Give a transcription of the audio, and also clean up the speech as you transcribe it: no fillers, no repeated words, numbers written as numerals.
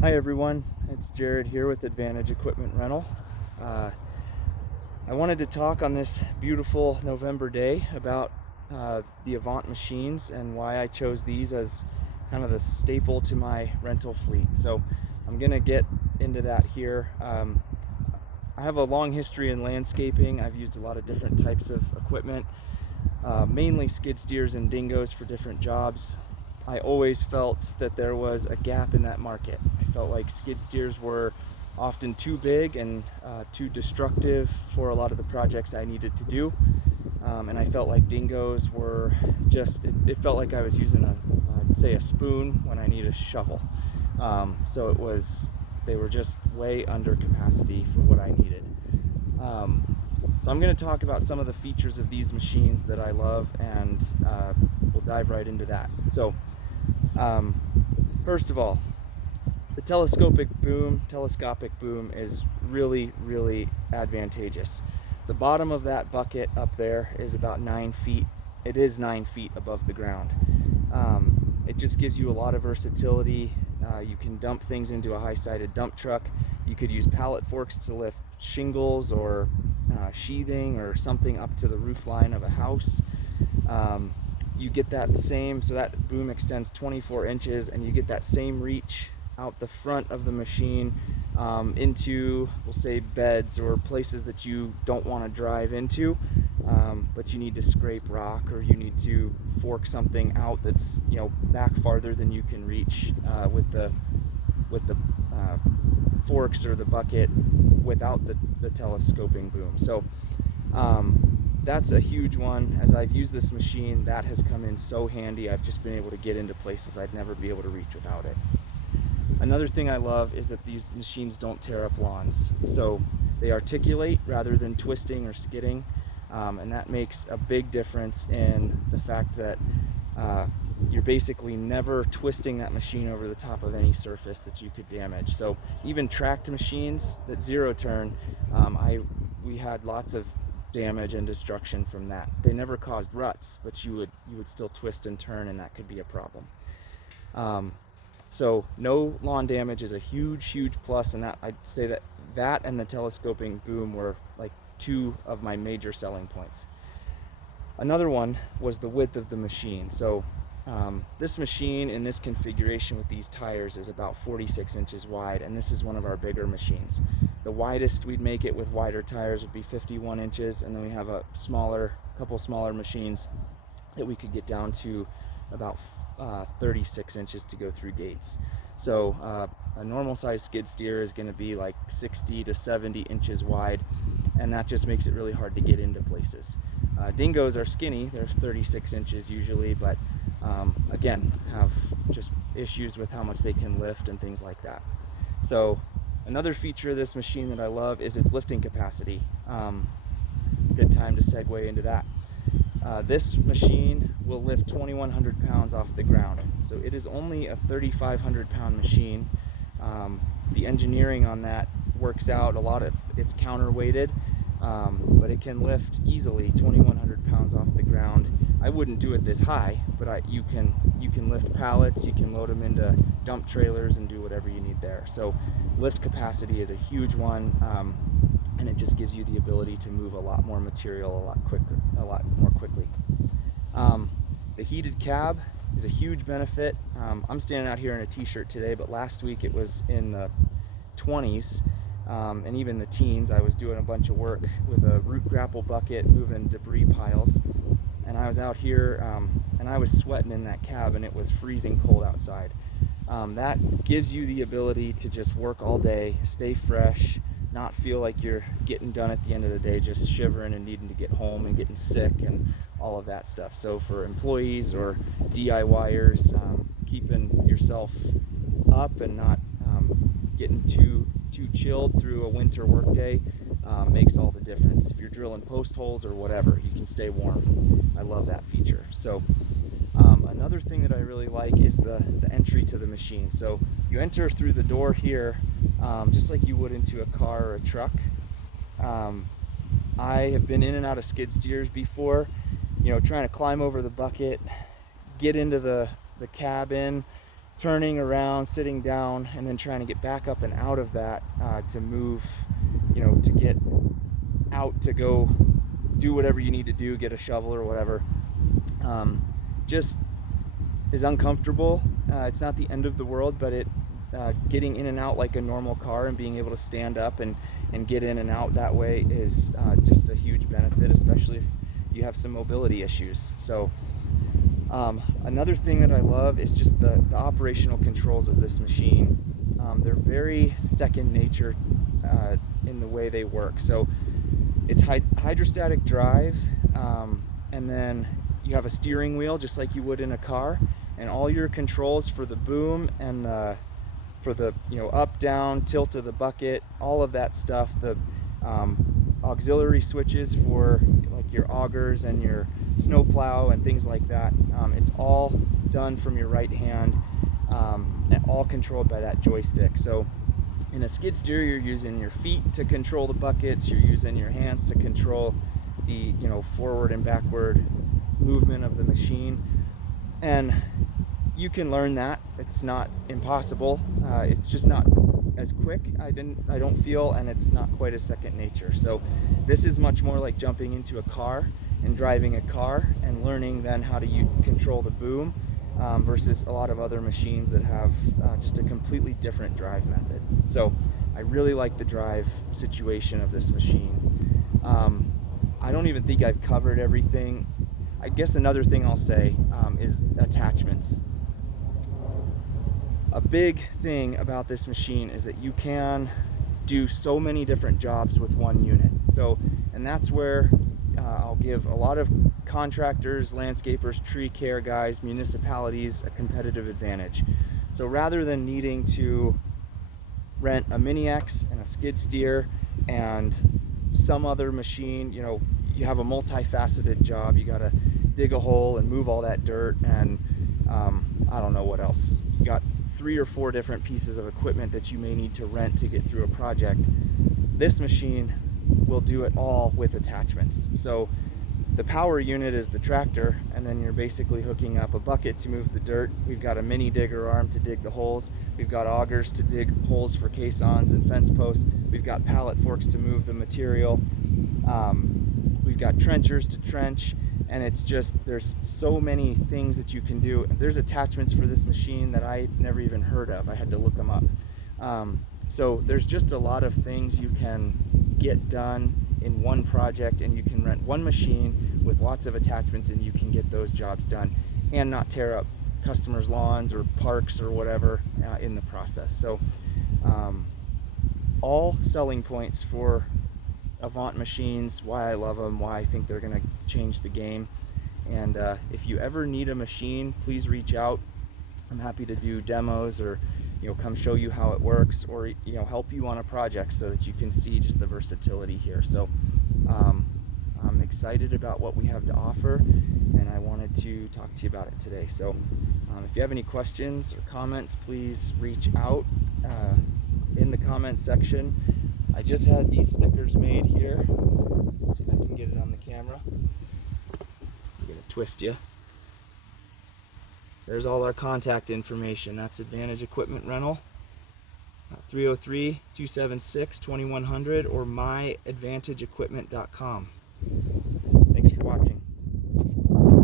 Hi everyone, it's Jared here with Advantage Equipment Rental. I wanted to talk on this beautiful November day about the Avant machines and why I chose these as kind of the staple to my rental fleet. So I'm going to get into that here. I have a long history in landscaping. I've used a lot of different types of equipment, mainly skid steers and dingos for different jobs. I always felt that there was a gap in that market. I felt like skid steers were often too big and too destructive for a lot of the projects I needed to do. And I felt like dingos were just, it felt like I was using I'd say a spoon when I need a shovel. So they were just way under capacity for what I needed. So I'm going to talk about some of the features of these machines that I love, and we'll dive right into that. So first of all, the telescopic boom is really, really advantageous. The bottom of that bucket up there is about 9 feet. It is 9 feet above the ground. It just gives you a lot of versatility. You can dump things into a high-sided dump truck. You could use pallet forks to lift shingles or sheathing or something up to the roof line of a house. You get that same, so that boom extends 24 inches, and you get that same reach out the front of the machine into, we'll say, beds or places that you don't want to drive into, but you need to scrape rock or you need to fork something out that's back farther than you can reach with the forks or the bucket without the telescoping boom. So that's a huge one. As I've used this machine, that has come in so handy. I've just been able to get into places I'd never be able to reach without it. Another thing I love is that these machines don't tear up lawns. So they articulate rather than twisting or skidding, and that makes a big difference in the fact that you're basically never twisting that machine over the top of any surface that you could damage. So even tracked machines that zero turn, we had lots of damage and destruction from that. They never caused ruts, but you would still twist and turn, and that could be a problem. So no lawn damage is a huge plus, and that I'd say that and the telescoping boom were like two of my major selling points. Another one was the width of the machine. So this machine in this configuration with these tires is about 46 inches wide, and this is one of our bigger machines. The widest we'd make it with wider tires would be 51 inches, and then we have a couple smaller machines that we could get down to about 36 inches to go through gates. So a normal size skid steer is going to be like 60 to 70 inches wide, and that just makes it really hard to get into places. Dingos are skinny, they're 36 inches usually, but again, have just issues with how much they can lift and things like that. So another feature of this machine that I love is its lifting capacity. Good time to segue into that. This machine will lift 2,100 pounds off the ground. So it is only a 3,500 pound machine. The engineering on that works out. A lot of it's counterweighted, but it can lift easily 2,100 pounds off the ground. I wouldn't do it this high, but you can lift pallets, you can load them into dump trailers and do whatever you need there. So lift capacity is a huge one, and it just gives you the ability to move a lot more material a lot more quickly. The heated cab is a huge benefit. I'm standing out here in a t-shirt today, but last week it was in the 20s. And even the teens. I was doing a bunch of work with a root grapple bucket, moving debris piles, and I was out here and I was sweating in that cab, and it was freezing cold outside. That gives you the ability to just work all day, stay fresh, not feel like you're getting done at the end of the day, just shivering and needing to get home and getting sick and all of that stuff. So for employees or DIYers, keeping yourself up and not getting too chilled through a winter workday makes all the difference. If you're drilling post holes or whatever, you can stay warm. I love that feature. So another thing that I really like is the entry to the machine. So you enter through the door here, just like you would into a car or a truck. I have been in and out of skid steers before, trying to climb over the bucket, get into the cabin, turning around, sitting down, and then trying to get back up and out of that to move, to get out to go do whatever you need to do, get a shovel or whatever, just is uncomfortable. It's not the end of the world, but getting in and out like a normal car and being able to stand up and get in and out that way is just a huge benefit, especially if you have some mobility issues. So another thing that I love is just the operational controls of this machine. They're very second nature in the way they work. So it's hydrostatic drive, and then you have a steering wheel just like you would in a car, and all your controls for the boom and for the up, down, tilt of the bucket, all of that stuff, the auxiliary switches for like your augers and your snowplow and things like that, it's all done from your right hand, and all controlled by that joystick. So in a skid steer, you're using your feet to control the buckets, you're using your hands to control the forward and backward movement of the machine, and you can learn that. It's not impossible. It's just not as quick, I don't feel, and it's not quite a second nature. So this is much more like jumping into a car and driving a car and learning then how to control the boom, versus a lot of other machines that have just a completely different drive method. So I really like the drive situation of this machine. I don't even think I've covered everything. I guess another thing I'll say is attachments. A big thing about this machine is that you can do so many different jobs with one unit. And that's where I'll give a lot of contractors, landscapers, tree care guys, municipalities a competitive advantage. So rather than needing to rent a Mini X and a skid steer and some other machine, you have a multifaceted job. You got to dig a hole and move all that dirt, and I don't know what else. You got 3 or 4 different pieces of equipment that you may need to rent to get through a project. This machine will do it all with attachments. So the power unit is the tractor, and then you're basically hooking up a bucket to move the dirt. We've got a mini digger arm to dig the holes. We've got augers to dig holes for caissons and fence posts. We've got pallet forks to move the material. We've got trenchers to trench, and it's just, there's so many things that you can do. There's attachments for this machine that I never even heard of. I had to look them up. So there's just a lot of things you can get done in one project, and you can rent one machine with lots of attachments, and you can get those jobs done and not tear up customers' lawns or parks or whatever in the process. So all selling points for Avant machines, why I love them, why I think they're going to change the game. And if you ever need a machine, please reach out. I'm happy to do demos or come show you how it works, or help you on a project so that you can see just the versatility here. So I'm excited about what we have to offer, and I wanted to talk to you about it today. So if you have any questions or comments, please reach out in the comments section. I just had these stickers made here. Let's see if I can get it on the camera. I'm gonna twist you. There's all our contact information. That's Advantage Equipment Rental, 303-276-2100, or myadvantageequipment.com. Thanks for watching.